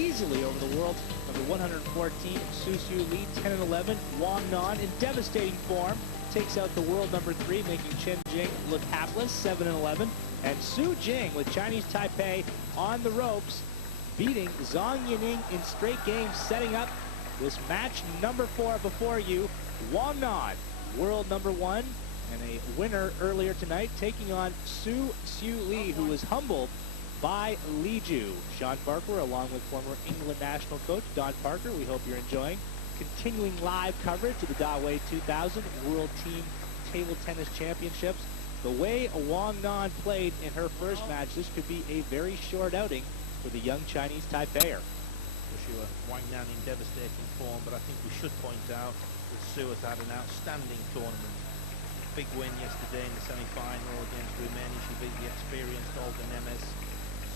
easily over the world number 114. Hsiu lead 10-11. Wang Nan in devastating form takes out the world number 3, making Chen Jing look hapless, 7-11. And Su Jing with Chinese Taipei on the ropes, beating Zhang Yining in straight games, setting up this match number 4 before you. Wang Nan, world number 1, and a winner earlier tonight, taking on Xiu Li, who was humbled by Li Ju. Sean Parker, along with former England national coach Don Parker, we hope you're enjoying continuing live coverage of the Dawei 2000 World Team Table Tennis Championships. The way Wang Nan played in her first match, this could be a very short outing for the young Chinese Taipeer. For sure, Wang Nan in devastating form, but I think we should point out that Su has had an outstanding tournament. Big win yesterday in the semi-final against Romania. She beat the experienced Olga Nemes,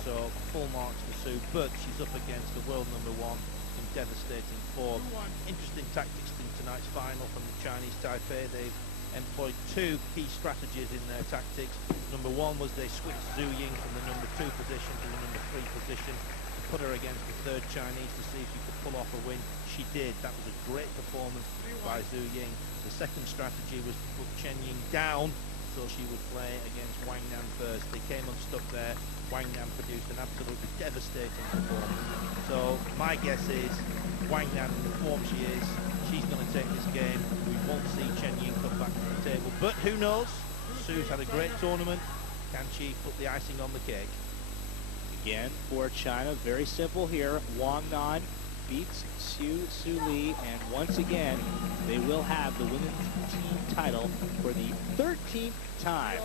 so full marks for Su, but she's up against the world number 1 in devastating form. Interesting tactics in tonight's final from the Chinese Taipei. They've employed 2 key strategies in their tactics. Number 1 was they switched Zhu Ying from the number 2 position to the number 3 position to put her against the third Chinese to see if she could pull off a win. She did. That was a great performance by Zhu Ying. The second strategy was to put Chen Ying down so she would play against Wang Nan first. They came unstuck there. Wang Nan produced an absolutely devastating performance. So my guess is Wang Nan, in the form she is, she's going to take this game. We won't see Chen Ying come back to the table, but who knows? Su's had a great tournament. Can she put the icing on the cake? Again, for China, very simple here. Wang Nan beats Su Li, and once again, they will have the women's team title for the 13th time.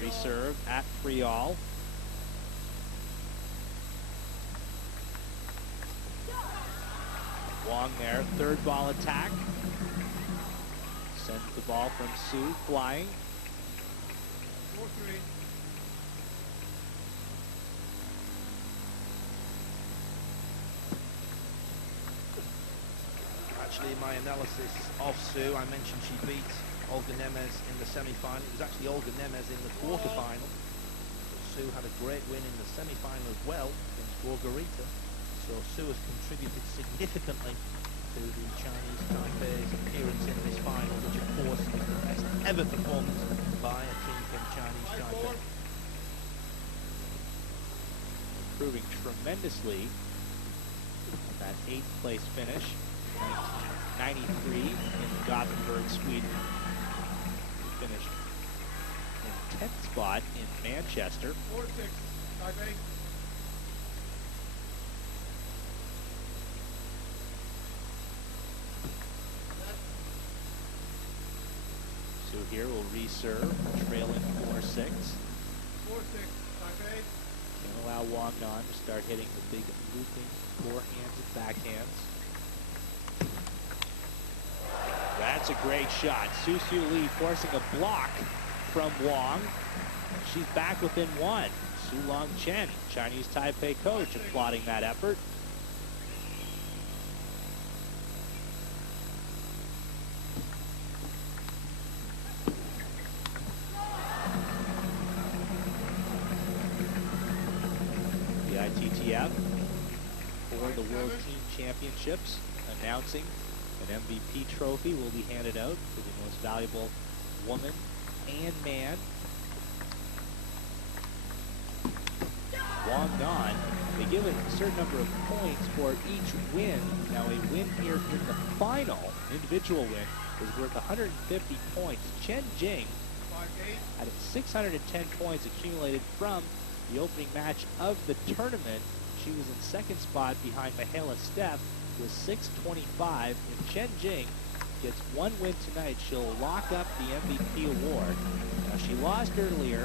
Reserve at 3-all. Wang there, third ball attack. Sends the ball from Su flying. 4-3. Actually, my analysis of Su, I mentioned she beat Olga Nemes in the semi-final. It was actually Olga Nemes in the quarter-final. Su had a great win in the semi-final as well against Gorgarita. So Su has contributed significantly to the Chinese Taipei's appearance in this final, which of course is the best ever performance by a team from Chinese Taipei. Improving tremendously on that 8th place finish, 1993 in Gothenburg, Sweden. He finished in 10th spot in Manchester. 4-6. Taipei. So here will reserve, trailing 4-6. 4-6. Taipei. Can't allow Wang Nan to start hitting the big looping forehands and backhands. That's a great shot. Xiu Li forcing a block from Wang. She's back within 1. Su Long Chen, Chinese Taipei coach, applauding that effort. The ITTF for the World Team Championships announcing an MVP trophy will be handed out to the most valuable woman and man. Wang Nan, they give it a certain number of points for each win. Now a win here in the final, individual win, is worth 150 points. Chen Jing 5-8. had 610 points accumulated from the opening match of the tournament. She was in 2nd spot behind Mihaela Steff with 625. If Chen Jing gets 1 win tonight, she'll lock up the MVP award. Now, she lost earlier,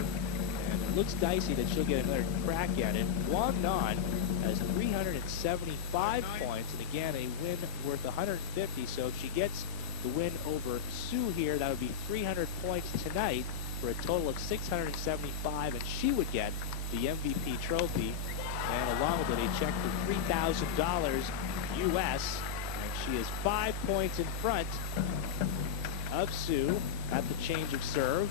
and it looks dicey that she'll get another crack at it. Wang Nan has 375 points, and again, a win worth 150. So if she gets the win over Su here, that would be 300 points tonight for a total of 675, and she would get the MVP trophy. And along with it, a check for $3,000 US, and she is 5 points in front of Su at the change of serve.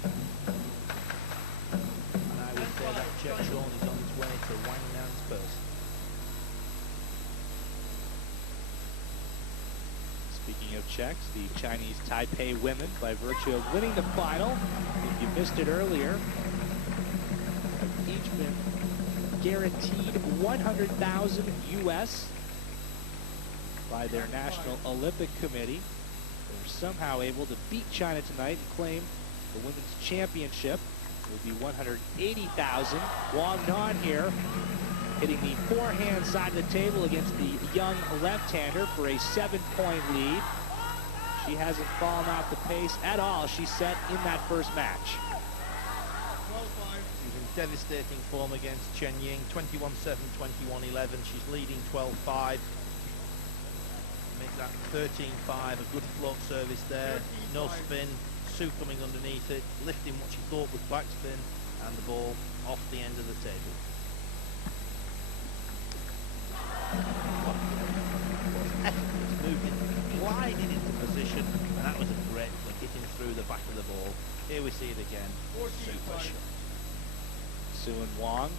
there, that check, Sean, is on its way to Wang Nan's purse. Speaking of checks, the Chinese Taipei women, by virtue of winning the final, if you missed it earlier, have each been guaranteed 100,000 US by their National Olympic Committee. They're somehow able to beat China tonight and claim the women's championship. It would be 180,000. Wang Nan here, hitting the forehand side of the table against the young left-hander for a 7-point lead. She hasn't fallen off the pace at all. She set in that first match. 12-5. She's in devastating form against Chen Ying, 21-7, 21-11. She's leading 12-5. Make that 13-5, a good float service there. No spin. Hsiu coming underneath it, lifting what she thought was backspin, and the ball off the end of the table. Effortless moving, gliding into position, and that was a great flick, hitting through the back of the ball. Here we see it again. Super shot. Hsiu and Wang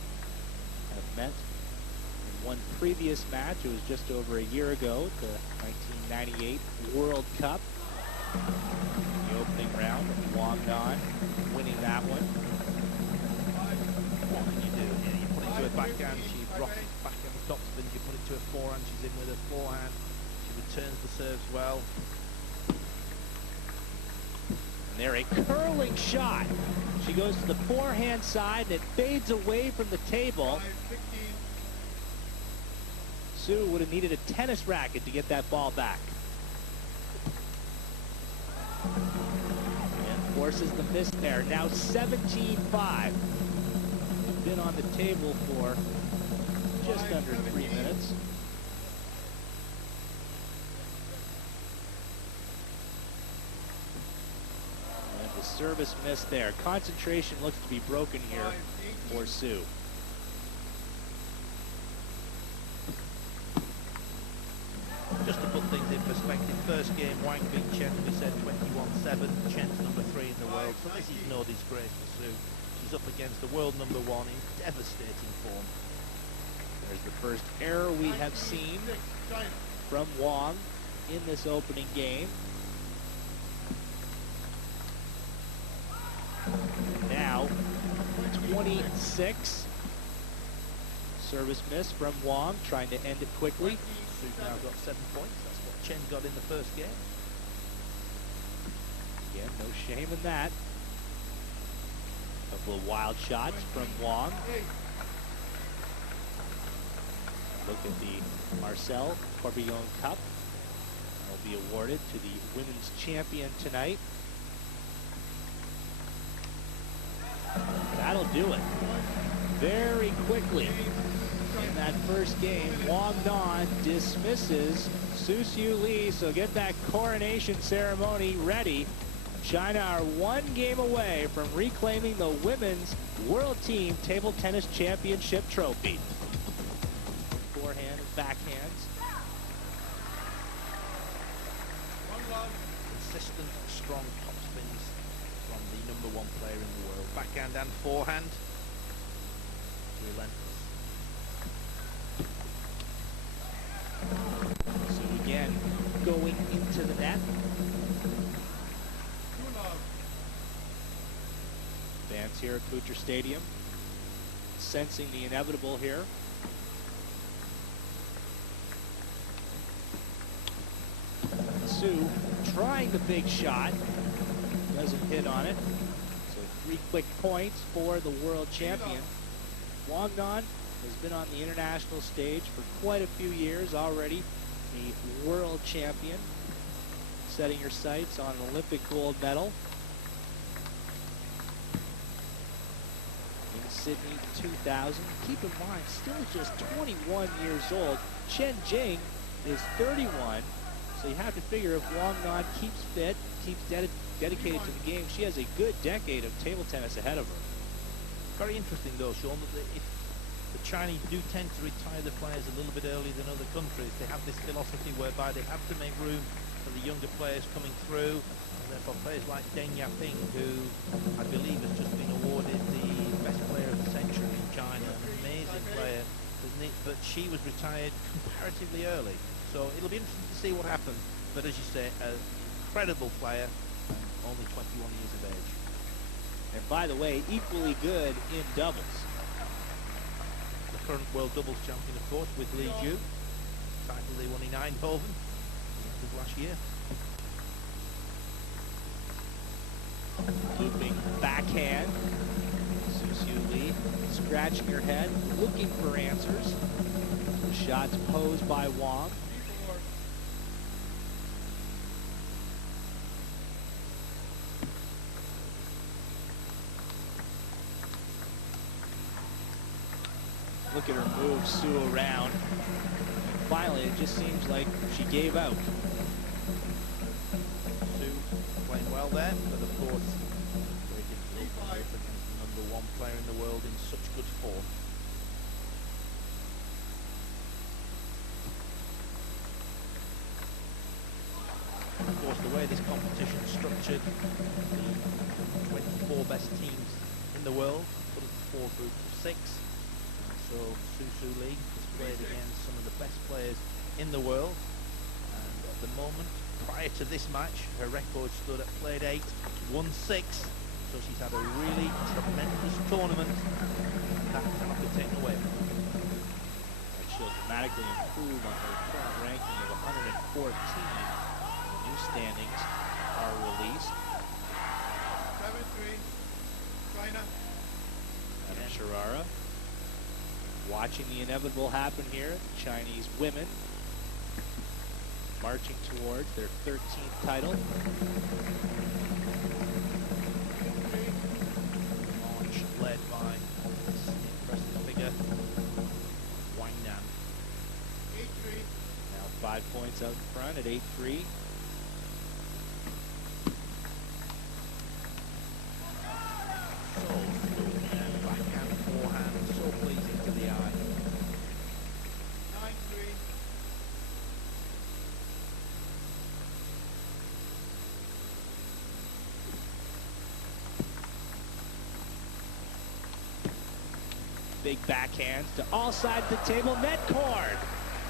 have met in one previous match. It was just over a year ago, the 1998 World Cup. The opening round, Wang Nan winning that one. What can you do? Yeah, you put it to a backhand, she rocks it back on the topspin. You put it to a forehand, she's in with her forehand. She returns the serves well. And there, a curling shot. She goes to the forehand side and it fades away from the table. 5-15. Hsiu would have needed a tennis racket to get that ball back. And forces the miss there. Now 17-5. They've been on the table for just under 3 minutes. And the service miss there. Concentration looks to be broken here for Hsiu. Just to put things in perspective, first game Wang beat Chen, we said 21-7. Chen's number 3 in the world, so this is no disgrace for Hsiu. She's up against the world number 1 in devastating form. There's the first error we have seen China. from Wang in this opening game. Now 26. Service miss from Wang, trying to end it quickly. Hsiu's now got 7 points. That's what Chen got in the first game. Again, no shame in that. Couple of wild shots from Wang. Look at the Marcel Corbillon Cup. Will be awarded to the women's champion tonight. That'll do it. Very quickly in that first game, Wang Nan dismisses Hsiu Lee. So get that coronation ceremony ready. China are 1 game away from reclaiming the women's World Team Table Tennis Championship trophy. Forehand and backhands. Consistent, strong topspins from the number 1 player in the world. Backhand and forehand. Relentless. So again, going into the net. Fans here at Kucher Stadium, sensing the inevitable here. Hsiu trying the big shot, doesn't hit on it. So 3 quick points for the world champion. Wang Nan has been on the international stage for quite a few years already, a world champion, setting her sights on an Olympic gold medal in Sydney 2000. Keep in mind, still just 21 years old. Chen Jing is 31, so you have to figure if Wang Nan keeps fit, keeps dedicated to the game, she has a good decade of table tennis ahead of her. Very interesting though, Sean, that if the Chinese do tend to retire the players a little bit earlier than other countries, they have this philosophy whereby they have to make room for the younger players coming through, and therefore players like Deng Yaping, who I believe has just been awarded the best player of the century that she was retired comparatively early. So it'll be interesting to see what happens. But as you say, an incredible player, only 21 years of age. And by the way, equally good in doubles. The current world doubles champion, of course, with Li Ju. Title they won in Eindhoven at the end of last year. Looping backhand. Hsiu Lee scratching her head, looking for answers. The shots posed by Wang. Look at her move Hsiu around. And finally, it just seems like she gave out. Tsui playing well there, but of course, very difficult to play against the #1 player in the world in such good form. Of course, the way this competition is structured, the 24 best teams in the world, put into 4 groups of 6. So Hsiu Lee has played against some of the best players in the world, and at the moment, prior to this match, her record stood at played 8, won 6. So she's had a really tremendous tournament, and that cannot be taken away. And she'll dramatically improve on her current ranking of 114. The new standings are released. 7-3. China. Adam Sharara watching the inevitable happen here. The Chinese women marching towards their 13th title. Launch led by this impressive figure, Wang Nan. 8-3. Now 5 points out in front at 8-3. So fluid and backhand, forehand, so pleasing to the eye. 9-3. Big backhands to all sides of the table. Net cord.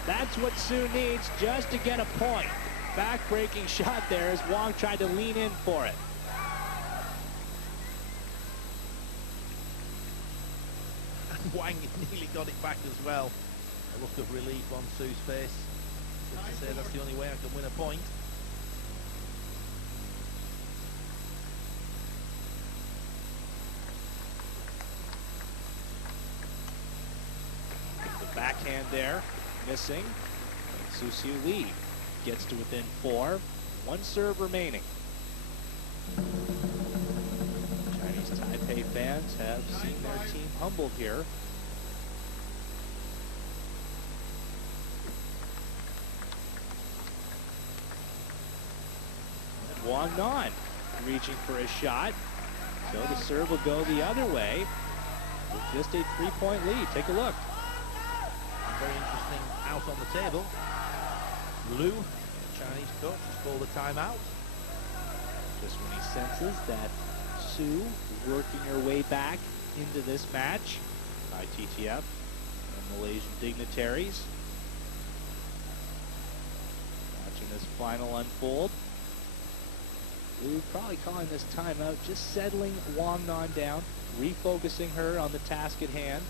That's what Hsiu needs just to get a point. Back-breaking shot there as Wang tried to lean in for it. Wang nearly got it back as well. A look of relief on Sue's face. Good to say that's the only way I can win a point. The backhand there, missing. Hsiu Lee gets to within 4. 1 serve remaining. Chinese Taipei fans have seen their team humbled here. And Wang Nan reaching for a shot. So the serve will go the other way with just a 3-point lead. Take a look. Very interesting out on the table. Lu, the Chinese coach, has called a timeout. Just when he senses that Hsiu is working her way back into this match by TTF and Malaysian dignitaries. Watching this final unfold. Lu probably calling this timeout, just settling Wang Nan down, refocusing her on the task at hand.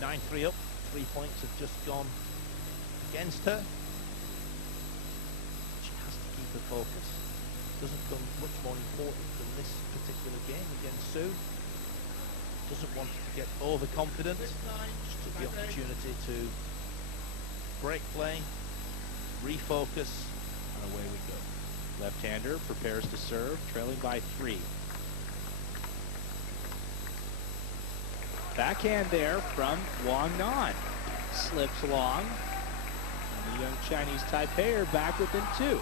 9-3 up. 3 points have just gone against her. She has to keep her focus. Doesn't become much more important than this particular game against Sue. Doesn't want to get overconfident. Just took the opportunity to break play, refocus, and away we go. Left-hander prepares to serve, trailing by 3. Backhand there from Wang Nan. Slips along. And the young Chinese Taipei are back within 2.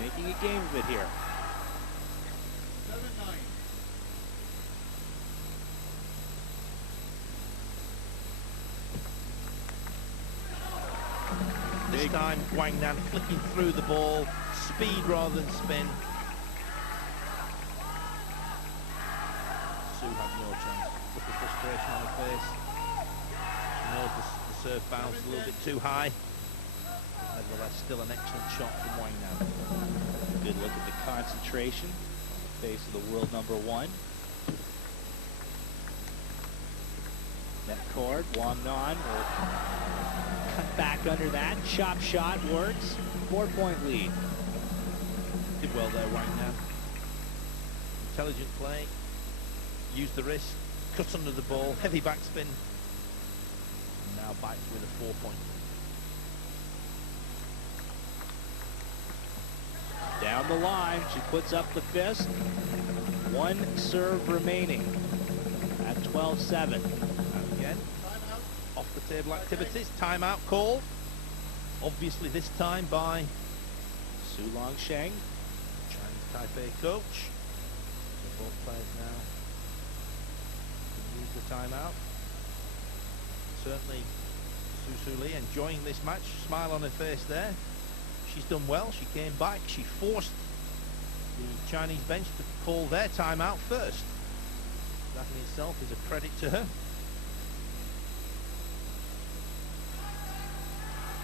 Making a game of it here. 7-9. This time, Wang Nan flicking through the ball, speed rather than spin. Sue had no chance. Look at the frustration on her face. She knows the serve bounced a little bit too high. Nevertheless, still an excellent shot from Wang Nan. Good look at the concentration on the face of the world number 1. Net cord, Wang Nan will cut back under that. Chop shot works. 4-point lead. Did well there, Wang Nan. Intelligent play. Used the wrist. Cut under the ball. Heavy backspin. Now back with a 4-point. Down the line, she puts up the fist. 1 serve remaining at 12-7. Again, off the table activities. Timeout called. Obviously this time by Su Longsheng. Chinese Taipei coach. Both players now can use the timeout. Certainly Su Li enjoying this match. Smile on her face there. She's done well. She came back. She forced the Chinese bench to call their timeout first. That in itself is a credit to her.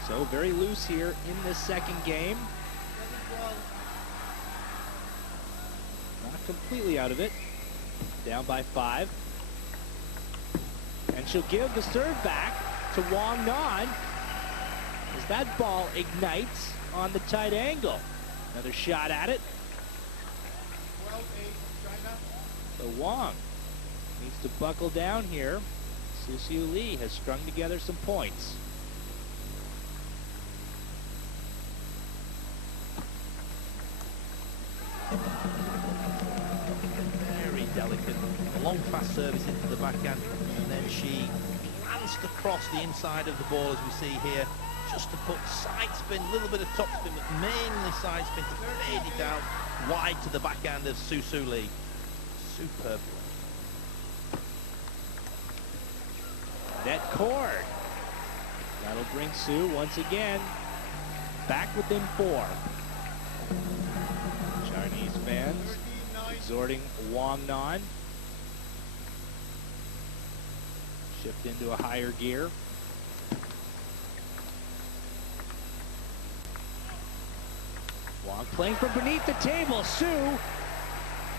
So very loose here in this second game. Not completely out of it. Down by 5. And she'll give the serve back to Wang Nan as that ball ignites on the tight angle. Another shot at it. 12-8 China. So Wang needs to buckle down here. Hsiu Li has strung together some points. Very delicate. A long fast service into the backhand, and then she glanced across the inside of the ball as we see here, just to put side spin, a little bit of top spin, but mainly side spin to fade it out wide to the backhand of Hsiu Li. Superb. Net cord. That'll bring Su once again back within 4. Chinese fans 13-9. exhorting Wang Nan. Shift into a higher gear. Wang playing from beneath the table. Su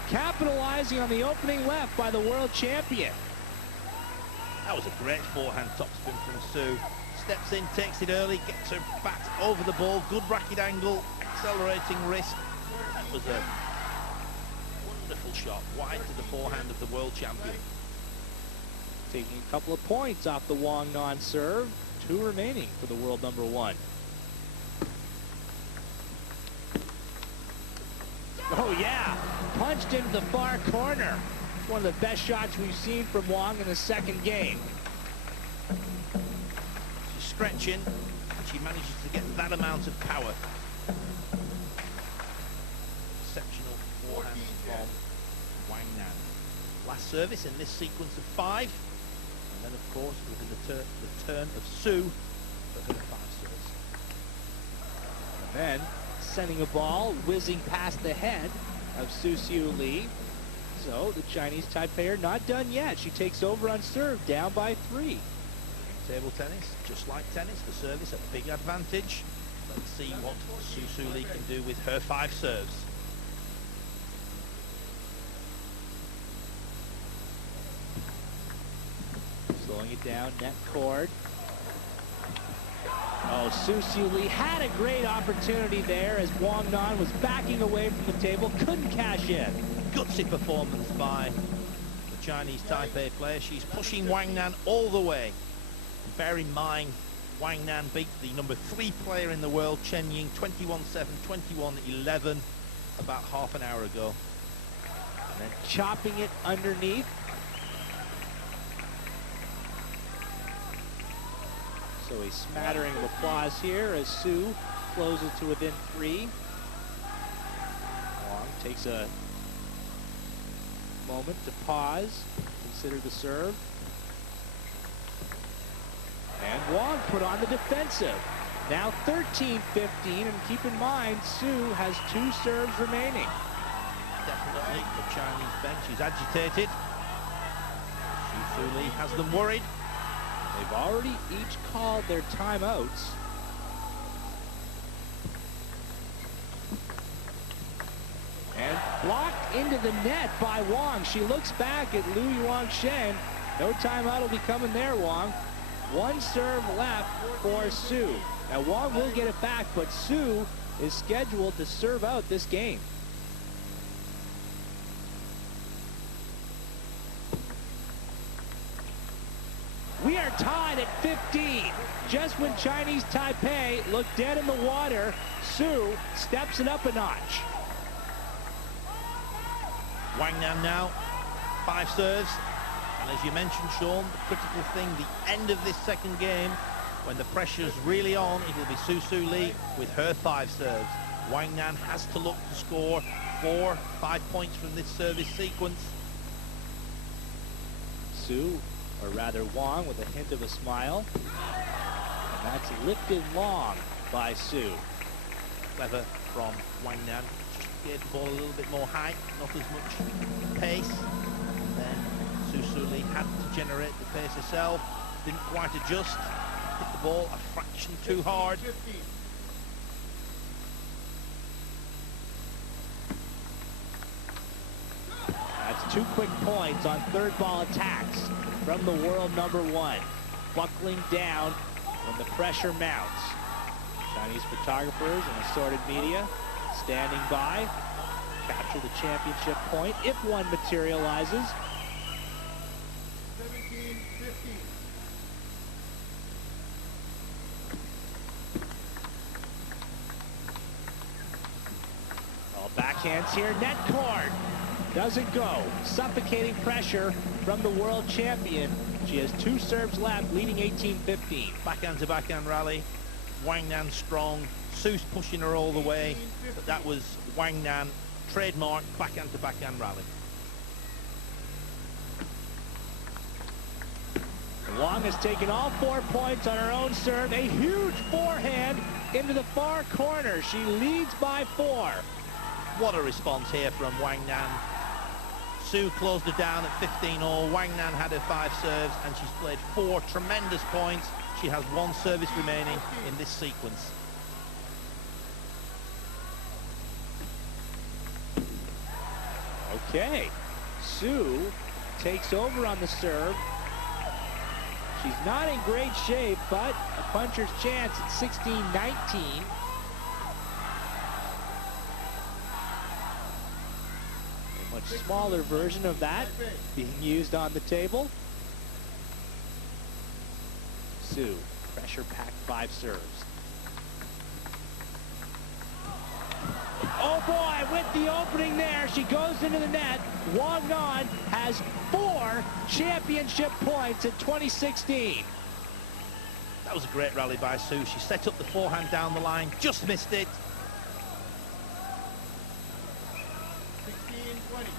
capitalizing on the opening left by the world champion. That was a great forehand topspin from Su. Steps in, takes it early, gets her back over the ball. Good racket angle, accelerating wrist. That was a wonderful shot, wide to the forehand of the world champion. Taking a couple of points off the Wang Nan serve. 2 remaining for the world number 1. Oh yeah, punched into the far corner. One of the best shots we've seen from Wang in the second game. She's stretching, and she manages to get that amount of power. Exceptional forehand from Wang Nan. Last service in this sequence of 5. And then, of course, with the turn of Su for her 5 serves. And then sending a ball whizzing past the head of Hsiu Li. So the Chinese Taipei not done yet. She takes over on serve, down by 3. Table tennis, just like tennis, the service a big advantage. Let's see what Hsiu Li can do with her 5 serves. Slowing it down, net cord. Oh, Hsiu Li had a great opportunity there as Wang Nan was backing away from the table, couldn't cash in. Gutsy performance by the Chinese Taipei player. She's pushing Wang Nan all the way. Bear in mind, Wang Nan beat the number 3 player in the world, Chen Ying, 21-7, 21-11, about half an hour ago. And then chopping it underneath. So a smattering of applause here as Su closes to within 3. Wang takes a moment to pause, consider the serve. And Wang put on the defensive. Now 13-15, and keep in mind, Su has 2 serves remaining. Definitely the Chinese bench is agitated. Hsiu Li has them worried. They've already each called their timeouts. And blocked into the net by Wang. She looks back at Liu Yuangshen. No timeout will be coming there, Wang. One serve left for Hsiu. Now Wang will get it back, but Hsiu is scheduled to serve out this game. We are tied at 15. Just when Chinese Taipei look dead in the water, Hsiu steps it up a notch. Wang Nan now, 5 serves. And as you mentioned, Sean, the critical thing, the end of this second game, when the pressure's really on, it'll be Hsiu Lee with her 5 serves. Wang Nan has to look to score 4, 5 points from this service sequence. Hsiu, or rather Wang, with a hint of a smile. And that's lifted long by Hsiu. Clever from Wang Nan. Just gave the ball a little bit more height, not as much pace. And then Hsiu Lee had to generate the pace herself. Didn't quite adjust. Hit the ball a fraction too hard. 15. That's 2 quick points on third ball attacks from the world #1. Buckling down when the pressure mounts. Chinese photographers and assorted media standing by. Capture the championship point if one materializes. 17, 15. All backhands here. Net cord. Doesn't go. Suffocating pressure from the world champion. She has 2 serves left, leading 18-15. Backhand to backhand rally. Wang Nan strong. Hsiu's pushing her all the way. But that was Wang Nan, trademark backhand to backhand rally. Wang has taken all 4 points on her own serve. A huge forehand into the far corner. She leads by 4. What a response here from Wang Nan. Hsiu closed her down at 15-all. Wang Nan had her 5 serves, and she's played 4 tremendous points. She has 1 service remaining in this sequence. Okay, Hsiu takes over on the serve. She's not in great shape, but a puncher's chance at 16-19. A much smaller version of that being used on the table. Hsiu, pressure-packed 5 serves. Oh boy, with the opening there, she goes into the net. Wang Nan has 4 championship points in 2016. That was a great rally by Hsiu. She set up the forehand down the line, just missed it. 16, 20.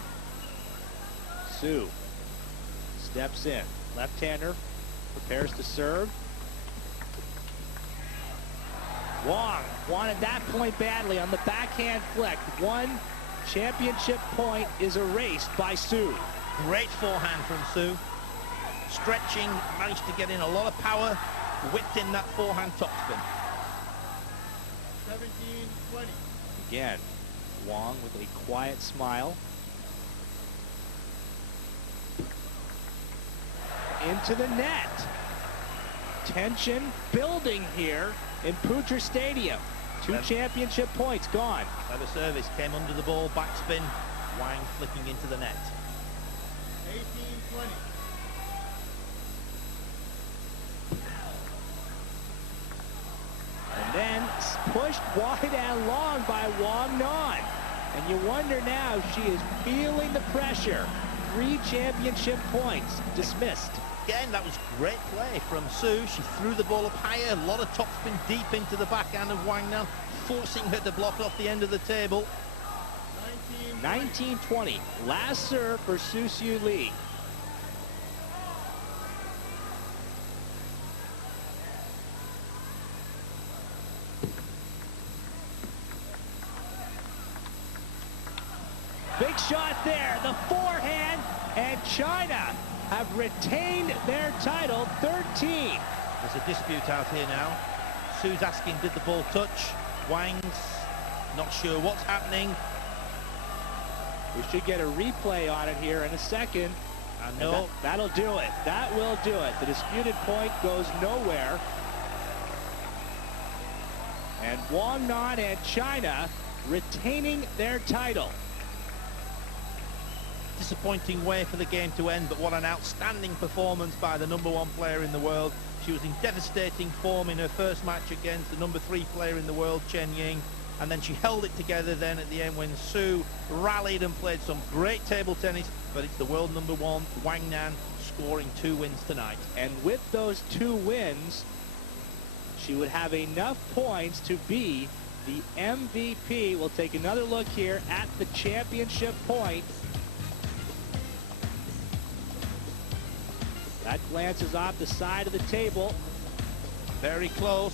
Hsiu steps in. Left-hander prepares to serve. Wang wanted that point badly on the backhand flick. 1 championship point is erased by Hsiu. Great forehand from Hsiu. Stretching, managed to get in a lot of power, whipped in that forehand topspin. 17, 20. Again, Wang with a quiet smile. Into the net. Tension building here in Putra Stadium. 2 championship points gone. Clever service, came under the ball, backspin. Wang flicking into the net. 18, 20. And then pushed wide and long by Wang Nan. And you wonder now, she is feeling the pressure. 3 championship points dismissed. Again, that was great play from Hsiu. She threw the ball up higher, a lot of topspin deep into the backhand of Wang Nan, forcing her to block off the end of the table. 19, 19-20. Last serve for Hsiu Lee. Big shot there. The forehand, and China have retained their title 13. There's a dispute out here now. Sue's asking, did the ball touch? Wang's not sure what's happening. We should get a replay on it here in a second. And no, that'll do it. That will do it. The disputed point goes nowhere. And Wang Nan and China retaining their title. disappointing way for the game to end, but what an outstanding performance by the #1 player in the world. She was in devastating form in her first match against the #3 player in the world, Chen Ying, and then she held it together then at the end when Hsiu rallied and played some great table tennis. But it's the world #1, Wang Nan, scoring 2 wins tonight. And with those 2 wins, she would have enough points to be the MVP. We'll take another look here at the championship point. That glances off the side of the table. Very close.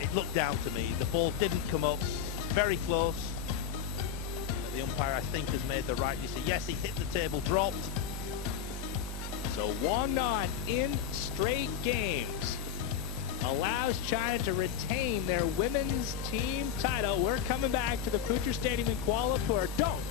It looked down to me. The ball didn't come up. Very close. The umpire, I think, has made the right decision. Yes, he hit the table, dropped. So Wang Nan in straight games allows China to retain their women's team title. We're coming back to the Future Stadium in Kuala Lumpur. Don't